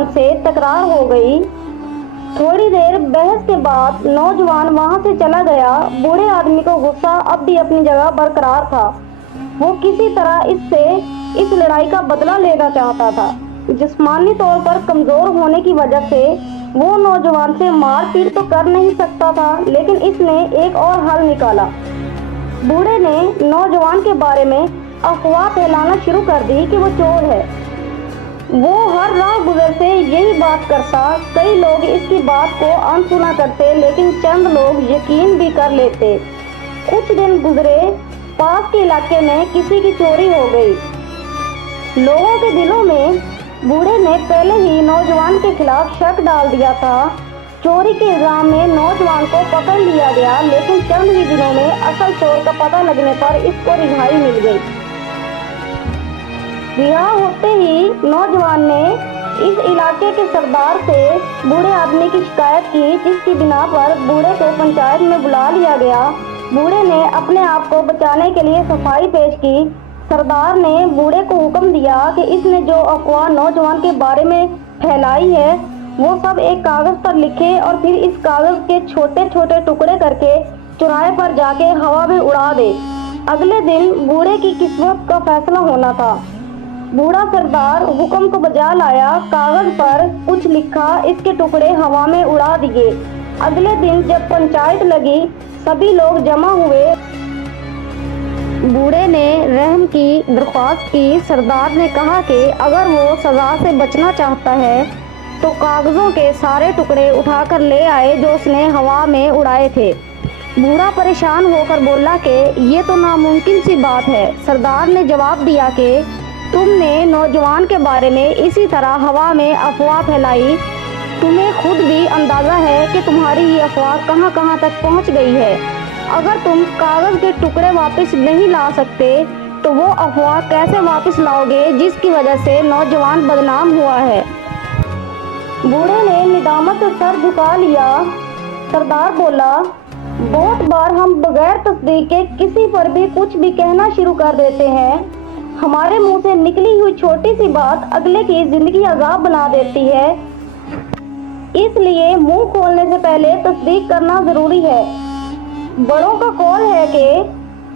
नौजवान से तकरार हो गई। थोड़ी देर बहस के बाद नौजवान वहां से चला गया। बूढ़े आदमी को गुस्सा अब भी अपनी जगह बरकरार था। वो किसी तरह इससे इस लड़ाई का बदला लेना चाहता था। जिस्मानी तौर पर कमजोर होने की वजह से वो नौजवान से मारपीट तो कर नहीं सकता था, लेकिन इसने एक और हल निकाला। बूढ़े ने नौजवान के बारे में अफवाह फैलाना शुरू कर दी कि वो चोर है। वो हर राह गुजर से यही बात करता। कई लोग इसकी बात को अनसुना करते, लेकिन चंद लोग यकीन भी कर लेते। कुछ दिन गुजरे, पास के इलाके में किसी की चोरी हो गई। लोगों के दिलों में बूढ़े ने पहले ही नौजवान के खिलाफ शक डाल दिया था। चोरी के इल्जाम में नौजवान को पकड़ लिया गया, लेकिन चंद ही दिनों में असल चोर का पता लगने पर इसको रिहाई मिल गई। रिहा होते ही नौजवान ने इस इलाके के सरदार से बूढ़े आदमी की शिकायत की, जिसकी बिना पर बूढ़े को पंचायत में बुला लिया गया। बूढ़े ने अपने आप को बचाने के लिए सफाई पेश की। सरदार ने बूढ़े को हुक्म दिया कि इसने जो अफवाह नौजवान के बारे में फैलाई है वो सब एक कागज पर लिखे और फिर इस कागज के छोटे छोटे टुकड़े करके चौराहे पर जाके हवा में उड़ा दे। अगले दिन बूढ़े की किस्मत का फैसला होना था। बूढ़ा सरदार हुक्म को बजा लाया। कागज पर कुछ लिखा, इसके टुकड़े हवा में उड़ा दिए। अगले दिन जब पंचायत लगी, सभी लोग जमा हुए। बूढ़े ने रहम की दरख्वास्त की। सरदार ने कहा कि अगर वो सजा से बचना चाहता है तो कागजों के सारे टुकड़े उठाकर ले आए जो उसने हवा में उड़ाए थे। बूढ़ा परेशान होकर बोला कि ये तो नामुमकिन सी बात है। सरदार ने जवाब दिया कि तुमने नौजवान के बारे में इसी तरह हवा में अफवाह फैलाई। तुम्हें खुद भी अंदाजा है कि तुम्हारी ये अफवाह कहां कहां तक पहुंच गई है। अगर तुम कागज के टुकड़े वापस नहीं ला सकते तो वो अफवाह कैसे वापस लाओगे जिसकी वजह से नौजवान बदनाम हुआ है। बूढ़े ने निदामत से सर झुका लिया। सरदार बोला, बहुत बार हम बगैर तस्दीक के किसी पर भी कुछ भी कहना शुरू कर देते हैं। हमारे मुंह से निकली हुई छोटी सी बात अगले की जिंदगी अजाब बना देती है। इसलिए मुंह खोलने से पहले तस्दीक करना जरूरी है। बड़ों का कौल है कि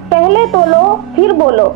पहले तोलो फिर बोलो।